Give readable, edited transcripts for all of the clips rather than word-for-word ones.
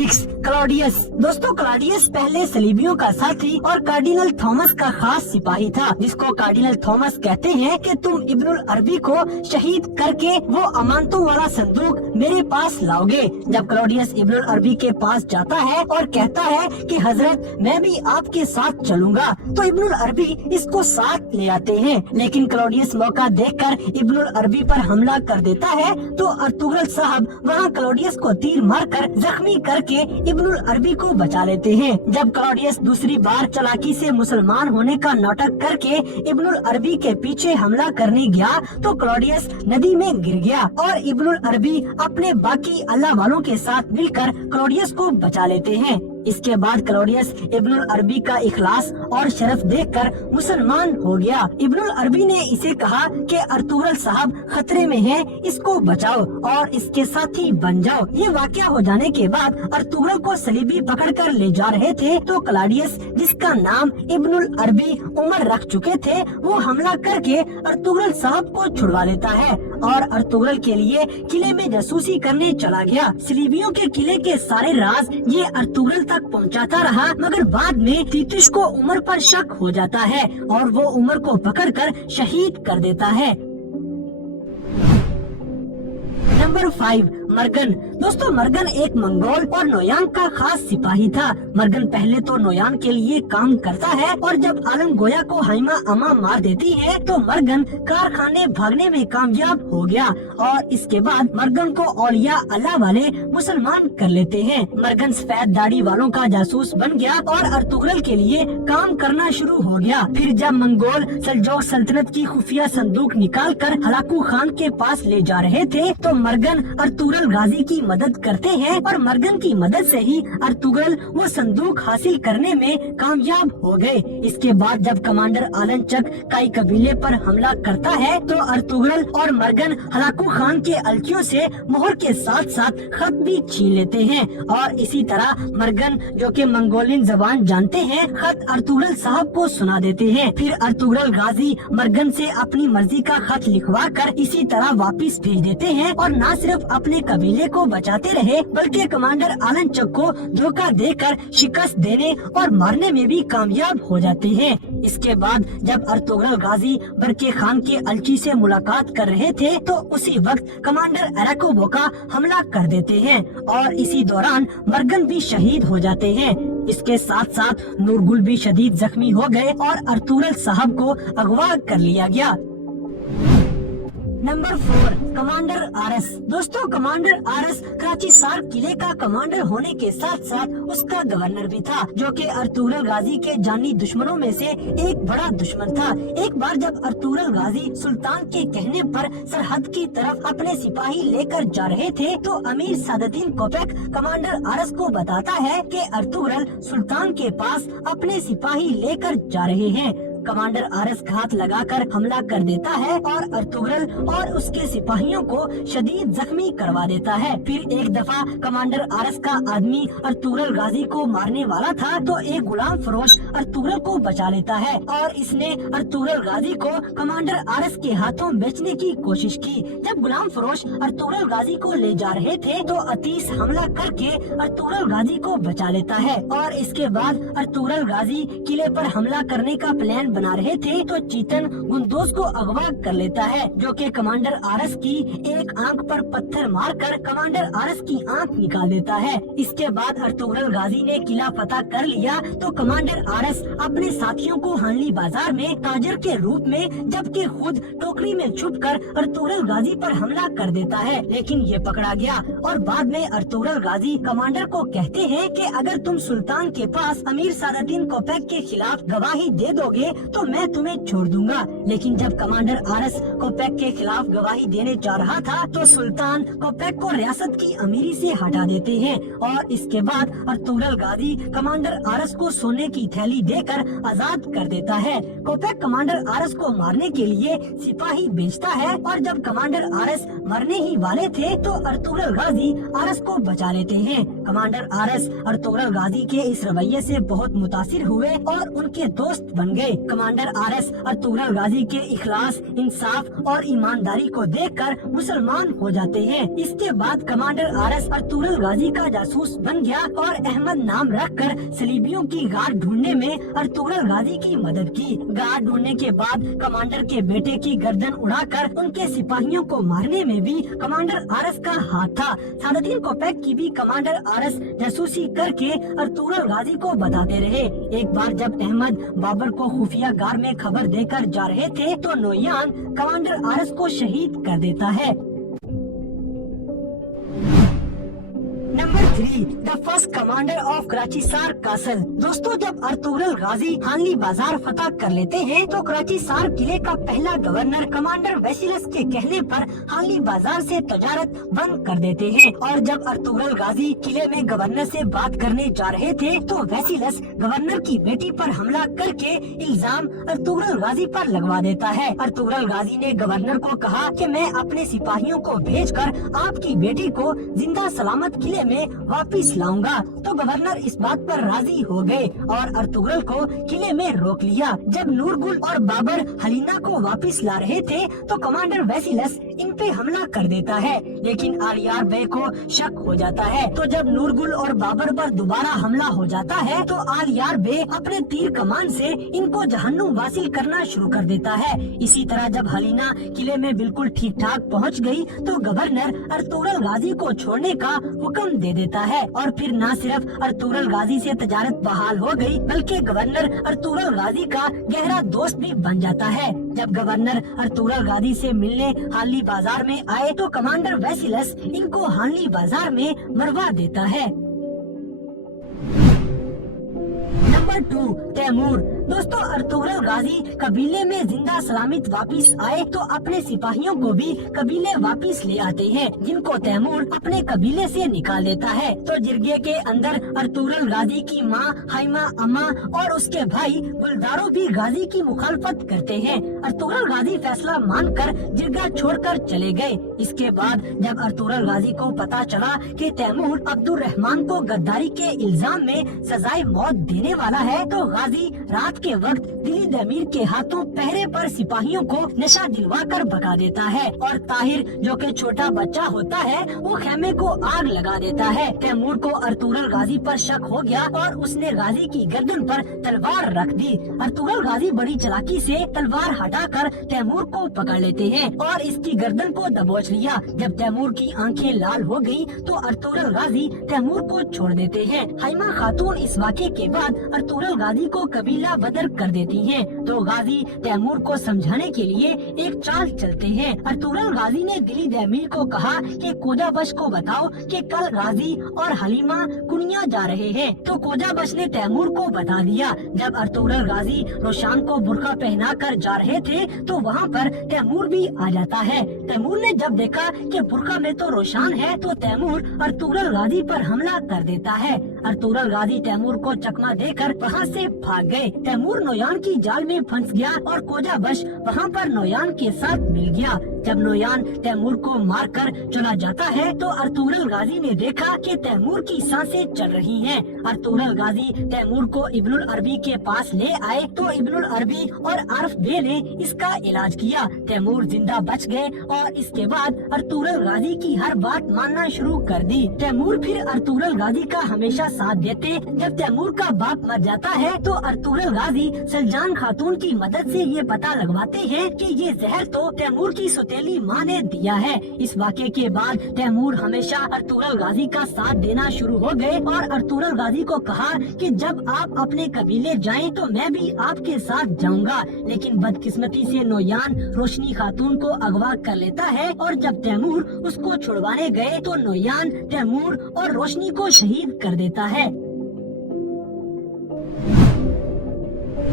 6 Claudius. दोस्तों Claudius पहले सलीबियों का साथी और कार्डिनल थॉमस का खास सिपाही था, जिसको कार्डिनल थॉमस कहते हैं कि तुम इब्नुल अरबी को शहीद करके वो अमानतों वाला संदूक मेरे पास लाओगे। जब क्लॉडियस इब्नुल अरबी के पास जाता है और कहता है कि हजरत मैं भी आपके साथ चलूंगा, तो इब्नुल अरबी इसको साथ ले आते हैं। लेकिन क्लॉडियस मौका देखकर इब्नुल अरबी पर हमला कर देता है, तो अर्तुगरुल साहब वहाँ क्लॉडियस को तीर मारकर जख्मी करके इब्नुल अरबी को बचा लेते हैं। जब क्लॉडियस दूसरी बार चालाकी से मुसलमान होने का नाटक करके इब्नुल अरबी के पीछे हमला करने गया, तो क्लॉडियस नदी में गिर गया और इब्नुल अरबी अपने बाकी अल्लाह वालों के साथ मिलकर क्लॉडियस को बचा लेते हैं। इसके बाद क्लॉडियस इब्नुल अरबी का इखलास और शरफ देखकर मुसलमान हो गया। इब्नुल अरबी ने इसे कहा कि अर्तुगरुल साहब खतरे में है, इसको बचाओ और इसके साथी बन जाओ। ये वाकया हो जाने के बाद अर्तुगरुल को सलीबी पकड़कर ले जा रहे थे, तो क्लॉडियस जिसका नाम इब्नुल अरबी उमर रख चुके थे, वो हमला करके अर्तुगरुल साहब को छुड़वा लेता है और अर्तुगरुल के लिए किले में जासूसी करने चला गया। सलीबियों के किले के सारे राज ये अर्तुगरुल तक पहुंचाता रहा, मगर बाद में तीतुश को उमर पर शक हो जाता है और वो उमर को पकड़कर शहीद कर देता है। Number 5 Morgan. दोस्तों मर्गन एक मंगोल और नोयान का खास सिपाही था। मर्गन पहले तो नोयान के लिए काम करता है और जब आलम गोया को हाइमा अमा मार देती है, तो मर्गन कारखाने भागने में कामयाब हो गया और इसके बाद मर्गन को औलिया अल्लाह वाले मुसलमान कर लेते हैं। मर्गन सफेद दाढ़ी वालों का जासूस बन गया और अर्तुगरुल के लिए काम करना शुरू हो गया। फिर जब मंगोल सल्जोक सल्तनत की खुफिया संदूक निकाल कर हलाकू खान के पास ले जा रहे थे, तो मर्गन अर्तुगरुल गाजी की मदद करते हैं और मर्गन की मदद से ही अर्तुगरुल वो संदूक हासिल करने में कामयाब हो गए। इसके बाद जब कमांडर आलनचक काई कबीले पर हमला करता है, तो अर्तुगरुल और मर्गन हलाकू खान के अलचियों से मोहर के साथ साथ खत भी छीन लेते हैं और इसी तरह मर्गन जो कि मंगोलियन जबान जानते हैं, खत अर्तुगरुल साहब को सुना देते हैं। फिर अर्तुगरुल गाजी मर्गन से अपनी मर्जी का खत लिखवा कर इसी तरह वापिस भेज देते हैं और न सिर्फ अपने कबीले को बचाते रहे, बल्कि कमांडर आलनचक को धोखा देकर शिकस्त देने और मारने में भी कामयाब हो जाते हैं। इसके बाद जब अर्तुगरुल गाजी बरके खान के अलची से मुलाकात कर रहे थे, तो उसी वक्त कमांडर अराकोबो का हमला कर देते हैं और इसी दौरान मर्गन भी शहीद हो जाते हैं। इसके साथ साथ नूरगुल भी शदीद जख्मी हो गए और अर्तुगरुल साहब को अगवा कर लिया गया। नंबर 4 कमांडर आरस। दोस्तों कमांडर आरस कराची सार किले का कमांडर होने के साथ साथ उसका गवर्नर भी था, जो कि अर्तुगरुल गाजी के जानी दुश्मनों में से एक बड़ा दुश्मन था। एक बार जब अर्तुगरुल गाजी सुल्तान के कहने पर सरहद की तरफ अपने सिपाही लेकर जा रहे थे, तो अमीर सादुद्दीन कोपेक कमांडर आरस को बताता है कि अर्तुगरुल सुल्तान के पास अपने सिपाही लेकर जा रहे हैं। कमांडर आरस घात लगाकर हमला कर देता है और अर्तुगरुल और उसके सिपाहियों को शदीद जख्मी करवा देता है। फिर एक दफा कमांडर आरस का आदमी अर्तुगरुल गाजी को मारने वाला था, तो एक गुलाम फरोश अर्तुगरुल को बचा लेता है और इसने अर्तुगरुल गाजी को कमांडर आरस के हाथों बेचने की कोशिश की। जब गुलाम फरोश अर्तुगरुल गाजी को ले जा रहे थे, तो अतीस हमला करके अर्तुगरुल गाजी को बचा लेता है और इसके बाद अर्तुगरुल गाजी किले पर हमला करने का प्लान बना रहे थे, तो चीतन गुंदोज को अगवा कर लेता है, जो कि कमांडर आरस की एक आंख पर पत्थर मारकर कमांडर आरस की आंख निकाल देता है। इसके बाद अर्तुगरुल गाजी ने किला फतह कर लिया, तो कमांडर आरस अपने साथियों को हानली बाजार में ताजर के रूप में, जबकि खुद टोकरी में छुपकर अर्तुगरुल गाजी पर हमला कर देता है, लेकिन ये पकड़ा गया और बाद में अर्तुगरुल गाजी कमांडर को कहते हैं कि अगर तुम सुल्तान के पास अमीर सादुद्दीन कोपेक के खिलाफ गवाही दे दोगे, तो मैं तुम्हें छोड़ दूंगा। लेकिन जब कमांडर आरस कोपेक के खिलाफ गवाही देने जा रहा था, तो सुल्तान कोपेक को रियासत की अमीरी से हटा देते हैं और इसके बाद अर्तुगरुल गाजी कमांडर आरस को सोने की थैली देकर आजाद कर देता है। कोपेक कमांडर आरस को मारने के लिए सिपाही भेजता है और जब कमांडर आरस मरने ही वाले थे, तो अर्तुगरुल गाजी आरस को बचा लेते हैं। कमांडर आरएस अर्तुगरुल गाजी के इस रवैये से बहुत मुतासिर हुए और उनके दोस्त बन गए। कमांडर आरएस अर्तुगरुल गाजी के इखलास, इंसाफ और ईमानदारी को देखकर मुसलमान हो जाते हैं। इसके बाद कमांडर आरएस अर्तुगरुल गाजी का जासूस बन गया और अहमद नाम रखकर सलीबियों की गाड़ ढूंढने में अर्तुगरुल गाजी की मदद की। गाड़ ढूंढने के बाद कमांडर के बेटे की गर्दन उड़ाकर उनके सिपाहियों को मारने में भी कमांडर आरएस का हाथ था। सादुद्दीन कोपैक की भी कमांडर आरएस जासूसी करके अर्तुगरुल गाजी को बताते रहे। एक बार जब अहमद बाबर को खुफिया गार में खबर देकर जा रहे थे तो नोयान कमांडर आरएस को शहीद कर देता है। Number 3, the first commander of Karachi सार कासल। दोस्तों, जब अर्तुगरुल गाजी हानली बाजार फतह कर लेते हैं तो कराची सार किले का पहला गवर्नर कमांडर वेसिलस के कहने पर हानली बाजार से तजारत बंद कर देते हैं। और जब अर्तुगरुल गाजी किले में गवर्नर से बात करने जा रहे थे तो वेसिलस गवर्नर की बेटी पर हमला करके इल्जाम अर्तुगरुल गाजी पर लगवा देता है। अर्तुगरुल गाजी ने गवर्नर को कहा कि मैं अपने सिपाहियों को भेजकर आपकी बेटी को जिंदा सलामत किले में वापिस लाऊंगा। तो गवर्नर इस बात पर राजी हो गए और अर्तुगरुल को किले में रोक लिया। जब नूरगुल और बाबर हलीना को वापिस ला रहे थे तो कमांडर वेसिलस इन पे हमला कर देता है, लेकिन आलियार बे को शक हो जाता है। तो जब नूरगुल और बाबर पर दोबारा हमला हो जाता है तो आलियार बे अपने तीर कमान से इनको जहन्नुम वासिल करना शुरू कर देता है। इसी तरह जब हलीना किले में बिल्कुल ठीक ठाक पहुंच गई तो गवर्नर अर्तुगरुल गाजी को छोड़ने का हुक्म दे देता है। और फिर न सिर्फ अर्तुगरुल गाजी से तजारत बहाल हो गई बल्कि गवर्नर अर्तुगरुल गाजी का गहरा दोस्त भी बन जाता है। जब गवर्नर अर्तुगरुल गाजी से मिलने हानली बाजार में आए तो कमांडर वेसिलस इनको हानली बाजार में मरवा देता है। नंबर 2, तैमूर। दोस्तों, अर्तुगरुल गाजी कबीले में जिंदा सलामत वापिस आए तो अपने सिपाहियों को भी कबीले वापिस ले आते हैं, जिनको तैमूर अपने कबीले से निकाल देता है। तो जिरगे के अंदर अर्तुगरुल गाजी की माँ हाइमा अम्मा और उसके भाई गुलदारो भी गाजी की मुखालफत करते हैं। अर्तुगरुल गाजी फैसला मानकर जिरगा छोड़कर चले गए। इसके बाद जब अर्तुगरुल गाजी को पता चला कि तैमूर अब्दुर्रहमान को गद्दारी के इल्जाम में सजाए मौत देने वाला है तो गाजी रात के वक्त दिली दमीर के हाथों पहरे पर सिपाहियों को नशा दिलवा कर भगा देता है और ताहिर जो कि छोटा बच्चा होता है वो खेमे को आग लगा देता है। तैमूर को अर्तुगरुल गाजी पर शक हो गया और उसने गाजी की गर्दन पर तलवार रख दी। अर्तुगरुल गाजी बड़ी चालाकी से तलवार हटाकर तैमूर को पकड़ लेते हैं और इसकी गर्दन को दबोच लिया। जब तैमूर की आंखें लाल हो गयी तो अर्तुगरुल गाजी तैमूर को छोड़ देते हैं। हाइमा खातून इस वाक़े के बाद अर्तुगरुल गाजी को कबीला बदर कर देती हैं। तो गाजी तैमूर को समझाने के लिए एक चाल चलते हैं। अर्तुगरुल गाजी ने दिली दमीर को कहा कि कोजाबश को बताओ कि कल गाजी और हलीमा कुनिया जा रहे हैं। तो कोजाबश ने तैमूर को बता दिया। जब अर्तुगरुल गाजी रोशान को बुर्का पहना कर जा रहे थे तो वहाँ पर तैमूर भी आ जाता है। तैमूर ने जब देखा कि बुर्का में तो रोशान है तो तैमूर अर्तुगरुल गाजी पर हमला कर देता है। अर्तुगरुल गाजी तैमूर को चकमा देकर वहाँ से भाग गए। तैमूर नोयान की जाल में फंस गया और कोजाबश वहाँ पर नोयान के साथ मिल गया। जब नोयान तैमूर को मारकर चला जाता है तो अर्तुगरुल गाजी ने देखा कि तैमूर की सांसें चल रही हैं। अर्तुगरुल गाजी तैमूर को इब्नुल अरबी के पास ले आए तो इब्नुल अरबी और आरफ बे ने इसका इलाज किया। तैमूर जिंदा बच गए और इसके बाद अर्तुगरुल गाजी की हर बात मानना शुरू कर दी। तैमूर फिर अर्तुगरुल गाजी का हमेशा साथ देते। जब तैमूर का बाप मर जाता है तो अर्तुगरुल गाजी सलजान खातून की मदद से ये पता लगवाते हैं कि ये जहर तो तैमूर की सौतेली माँ ने दिया है। इस वाक़े के बाद तैमूर हमेशा अर्तुगरुल गाजी का साथ देना शुरू हो गए और अर्तुगरुल गाजी को कहा कि जब आप अपने कबीले जाएं तो मैं भी आपके साथ जाऊंगा। लेकिन बदकिस्मती से नोयान रोशनी खातून को अगवा कर लेता है और जब तैमूर उसको छुड़वाने गए तो नोयान तैमूर और रोशनी को शहीद कर देता है।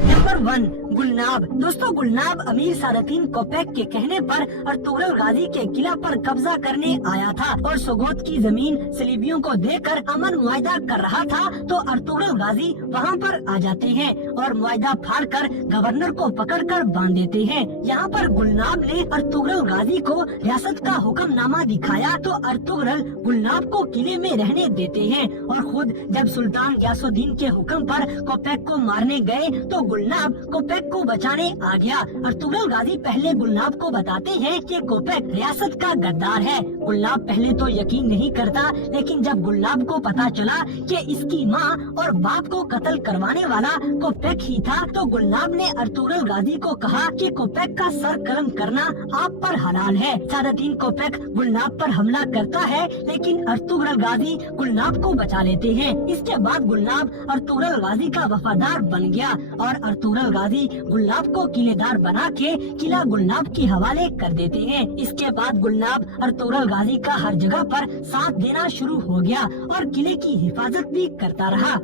नंबर 1, गुलनाब। दोस्तों गुलनाब अमीर सादतीन कोपेक के कहने पर अर्तुगरुल गाजी के किला पर कब्जा करने आया था और सोगोत की जमीन सलीबियों को देकर अमन मुआहदा कर रहा था, तो अर्तुगरुल गाजी वहाँ पर आ जाते हैं और मुआहदा फाड़ कर गवर्नर को पकड़कर बांध देते हैं। यहाँ पर गुलनाब ने अर्तुगरुल गाजी को रियासत का हुक्मनामा दिखाया तो अर्तुगरुल गुलनाब को किले में रहने देते हैं और खुद जब सुल्तान गयासुद्दीन के हुक्म पर कोपेक को मारने गए तो गुलनाब कोपेक को बचाने आ गया। अर्तुगरुल गाजी पहले गुलनाब को बताते हैं कि कोपेक रियासत का गद्दार है। गुलनाब पहले तो यकीन नहीं करता, लेकिन जब गुलनाब को पता चला कि इसकी माँ और बाप को कत्ल करवाने वाला कोपेक ही था, तो गुलनाब ने अर्तुगरुल गाजी को कहा कि कोपेक का सर कलम करना आप पर हलाल है। सादतीन कोपेक गुलनाब पर हमला करता है, लेकिन अर्तुगरुल गाजी गुलनाब को बचा लेते हैं। इसके बाद गुलनाब अर्तुगरुल गाजी का वफादार बन गया और अर्तुगरुल गाजी गुलनाब को किलेदार बना के किला गुलनाब के हवाले कर देते हैं। इसके बाद गुलनाब अर्तुगरुल गाजी का हर जगह पर साथ देना शुरू हो गया और किले की हिफाजत भी करता रहा।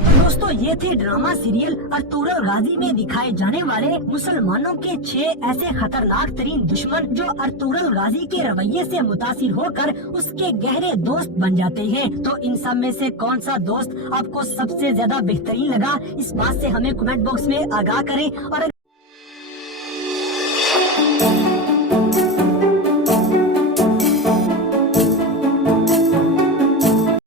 दोस्तों ये थे ड्रामा सीरियल अर्तुगरुल गाजी में दिखाए जाने वाले मुसलमानों के 6 ऐसे खतरनाक तरीन दुश्मन जो अर्तुगरुल गाजी के रवैये से मुतासिर होकर उसके गहरे दोस्त बन जाते हैं। तो इन सब में से कौन सा दोस्त आपको सबसे ज्यादा बेहतरीन लगा, इस बात से हमें कमेंट बॉक्स में आगाह करें। और